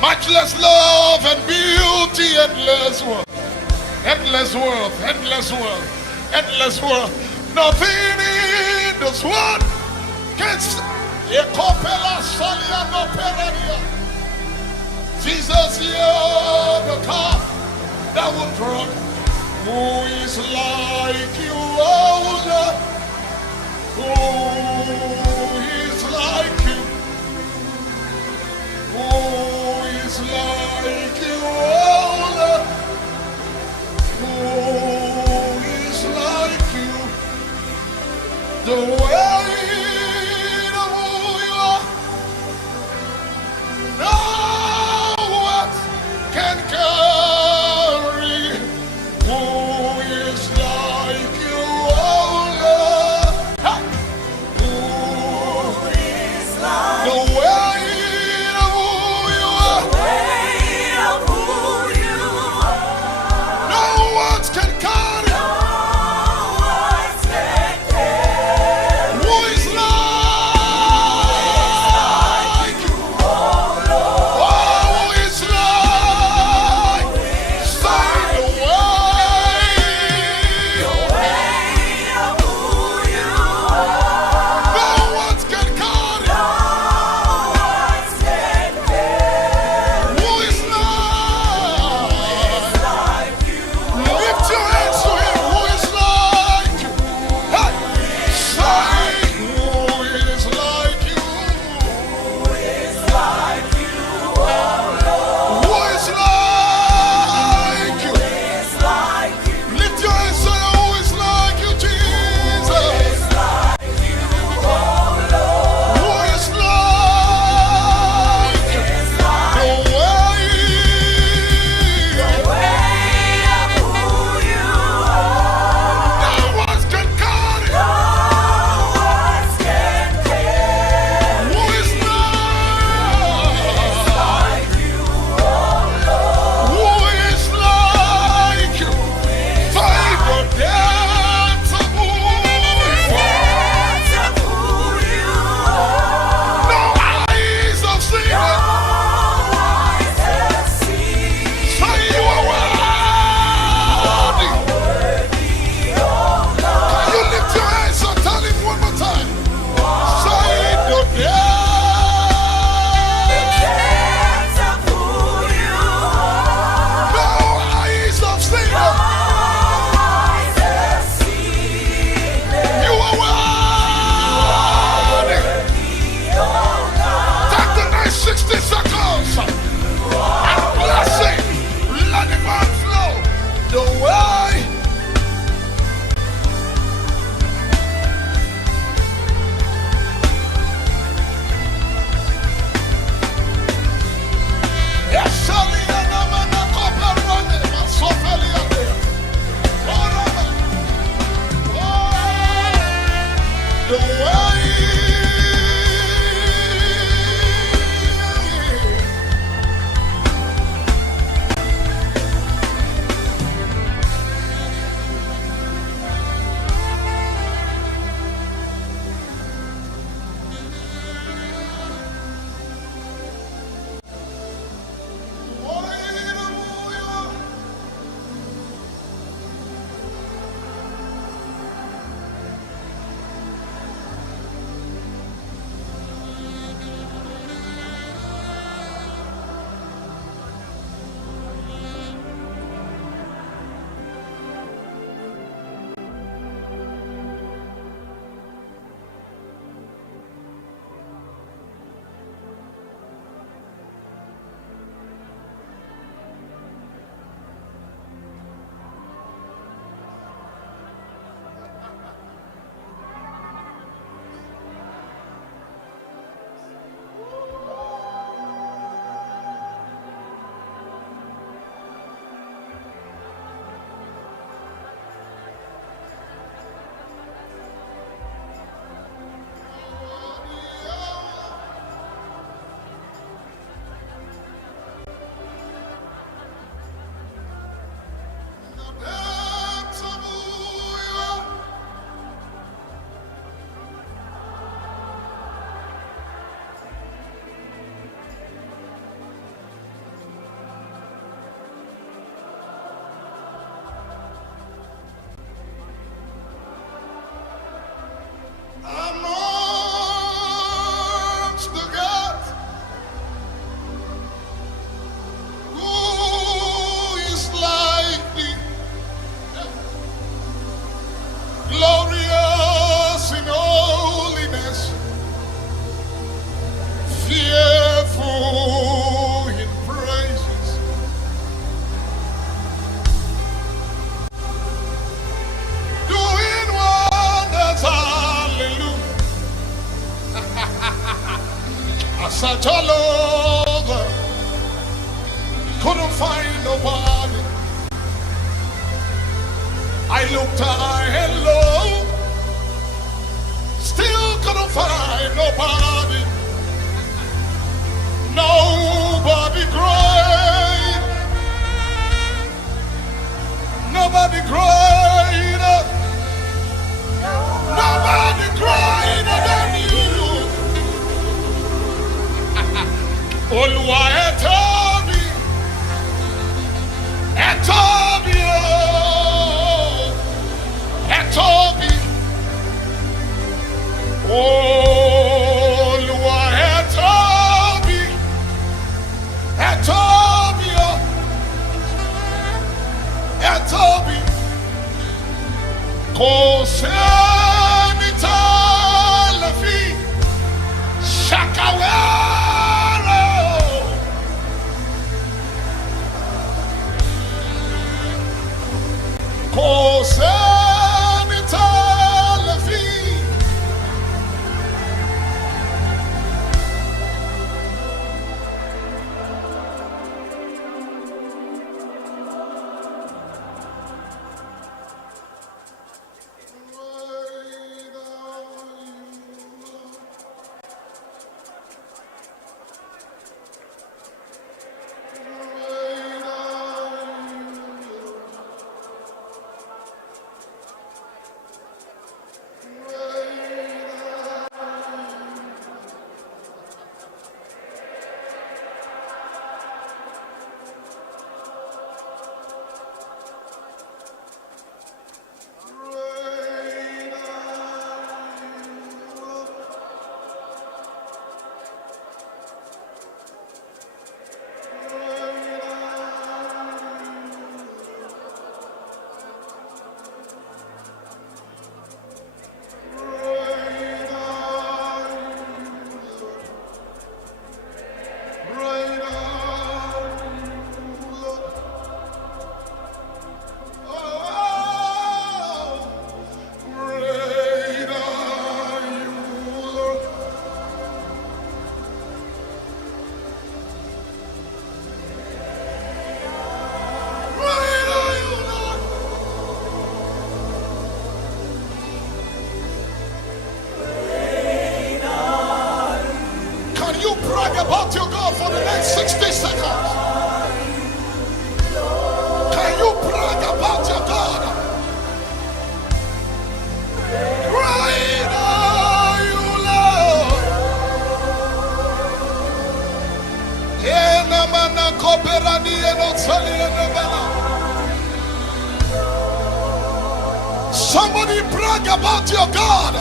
Matchless love and beauty, endless world, endless world, endless world, endless world. Nothing in this world can Jesus, you're the car that will draw. Who is like you, oh Lord? Who is like you? Who is like you, oh Lord? Who is like you? The weight of who you are, no words can carry. Who is like you, oh Lord? Ha! Who is like the weight of who you are? The weight of who you are. No words can carry. No words can carry. Who Search all over, couldn't find nobody. I looked high and low, still couldn't find nobody. Nobody great, nobody greater, nobody greater than you. Olúwa ẹ tóbi, ẹ tóbi o, ẹ tóbi. Olúwa ẹ tóbi, ẹ tóbi o, ẹ tóbi. Kò sẹ́ni tá lè fi ṣàkàwé. Kò sẹ́ni tá lè fi. about your God for the next 60 seconds? Can you brag about your God? Great are you, Lord. Somebody brag about your God.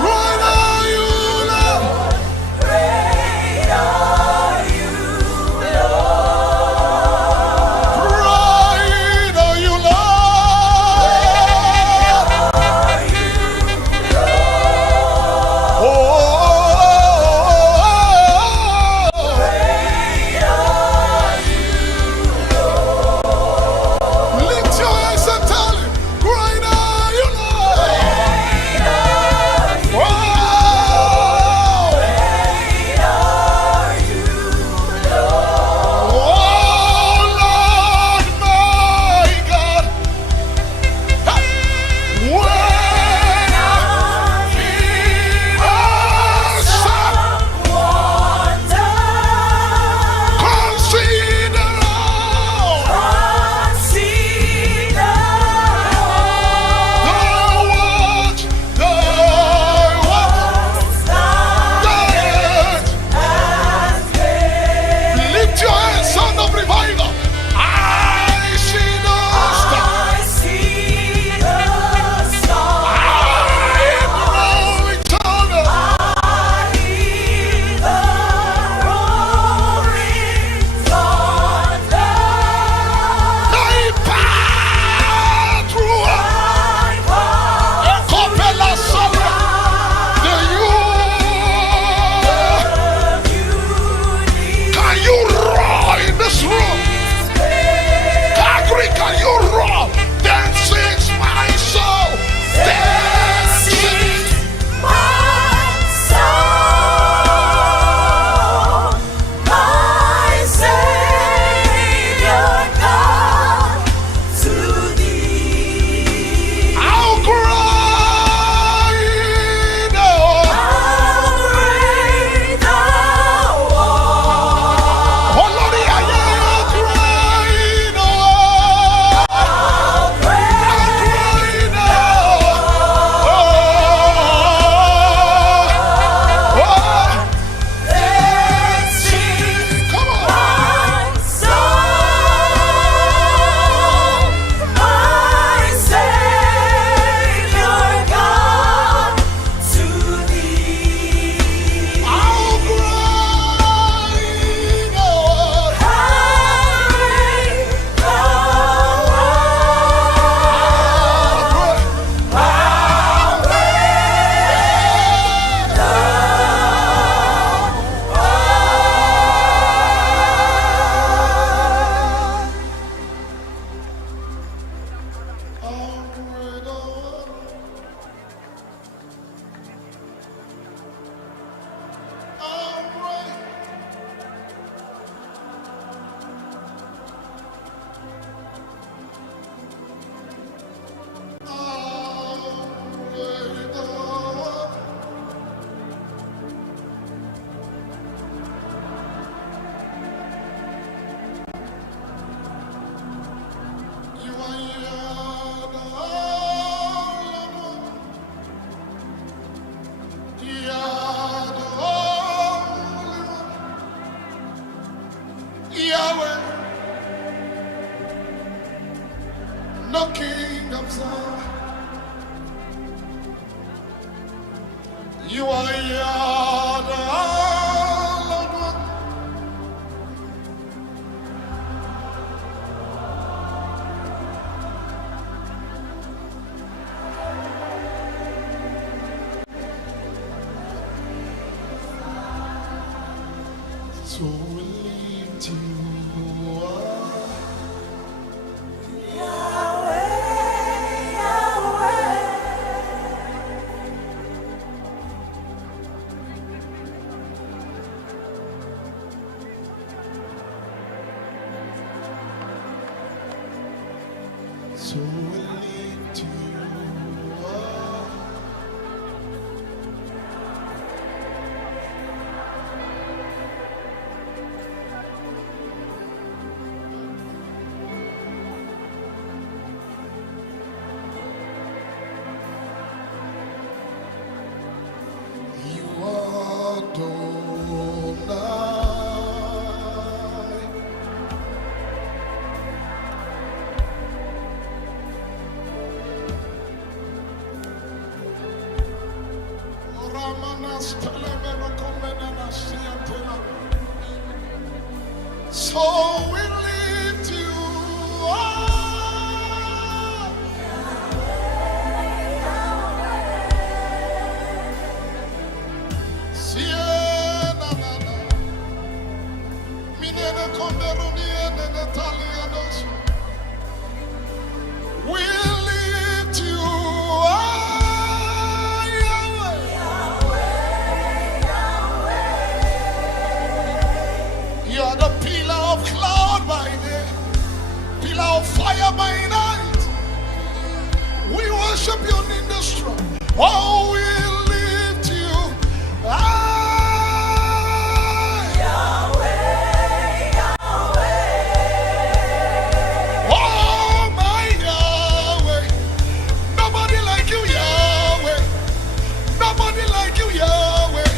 Great are you, Lord. Great are you, Lord. Great are you, Lord. Oh, Great are you, Lord. lift your hands and tell him, great are you, Lord. Great are you, Wow. great are you, Lord. Oh, Lord, my God. Hey. When awesome, Wonder, consider all consider the works, the what's done earth. has been. Lift your hands, son of revival. I see the star. I see the stars. I grow eternal. I hear the roaring thunder. They pass through I pass Copella Sala. The you. Can you roar in this room? Calgary, can you roar? Then sings my soul. Then sings. my soul, my Savior God, to thee. I'll cry. No. How great thou art! Oh, Lord, I will cry. No. How great Cry. No. Oh. Oh. then sings Come on. my soul, my Savior God, to thee. I'll cry. No. How great thou art! How great thou You are the Holy One. Yahweh, no king of Zion. You are the Lord One. So we lift you up. Yahweh, Yahweh. So we lift you up. So we lift you up. Siena na na, minene komberuniene netalianos. We lift you up, Yahweh. You are the pillar of cloud by day, pillar of fire by night. We worship you in the strong. Oh, we lift you high. Oh, my Yahweh. Nobody like you, Yahweh. Nobody like you, Yahweh.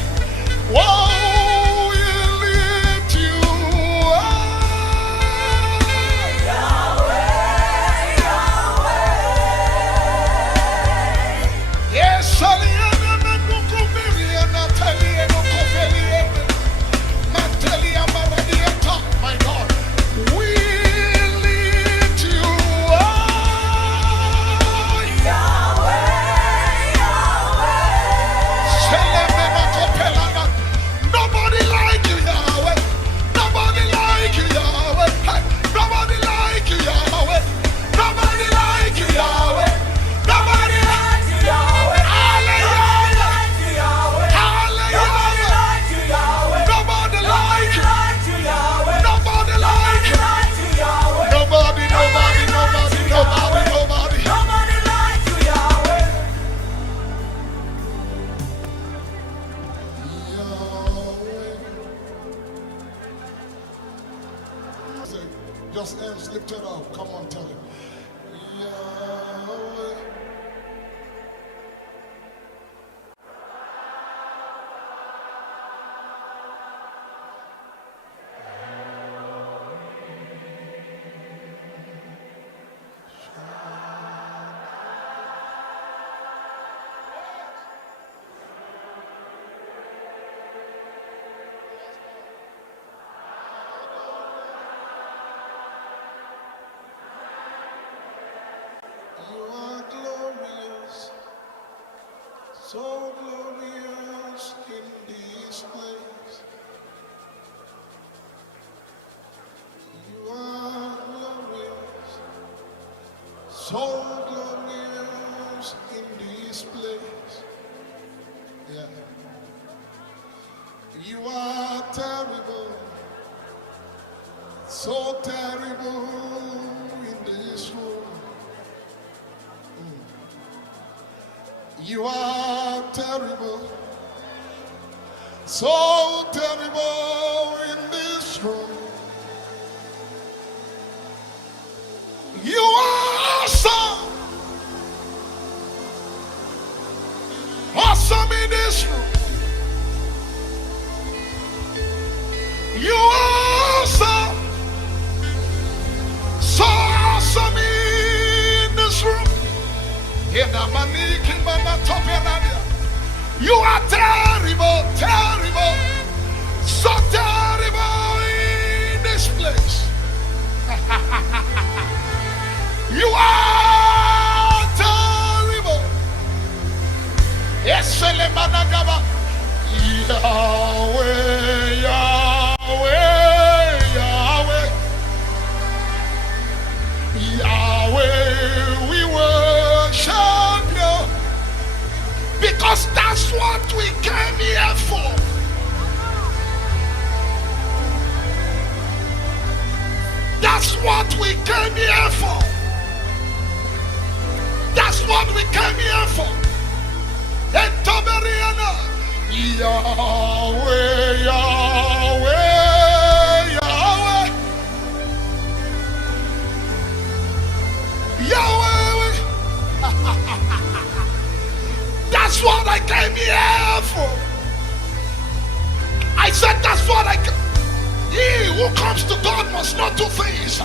Oh, we lift you high. Yes, Aliana Nukumiri and Natalia Nukoveli, Natalia Maradiata, my God. We lift you high. Selemena Kopelana. Nobody like you, Yahweh. Nobody like you, Yahweh. Hey, nobody like you, Yahweh. Nobody like you, Yahweh. Nobody like you, Yahweh. Hallelujah. Hallelujah. Nobody like you. Nobody like you. Nobody, nobody, nobody, nobody, nobody. Yahweh. Just hands lifted up. Come on, tell him. Yahweh. You are glorious, so glorious in this place. You are glorious, so glorious in this place. Yeah. You are terrible, so terrible in this room. You are terrible, so terrible in this room. You are awesome, awesome in this room. You are awesome, so awesome in this room. You are terrible, terrible, so terrible in this place. You are terrible. Yes, Selemanagaba. Yahweh, Yahweh, Yahweh. Yahweh, we worship you. Because that's what we came here for. That's what we came here for. That's what we came here for. And Toberiana, Yahweh, Yahweh, Yahweh, Yahweh. That's what I came here for. I said that's what I came. He who comes to God must not do things.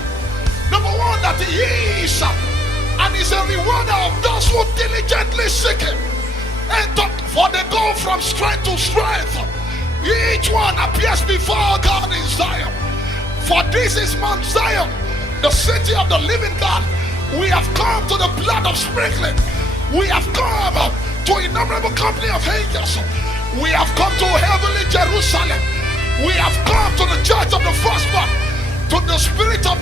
Number one, that he is, and is a rewarder of those who diligently seek him. And for the God go from strength to strength. Each one appears before God in Zion. For this is Mount Zion, the city of the living God. We have come to the blood of sprinkling. We have come to innumerable company of angels. We have come to heavenly Jerusalem. We have come to the church of the firstborn, to the spirit of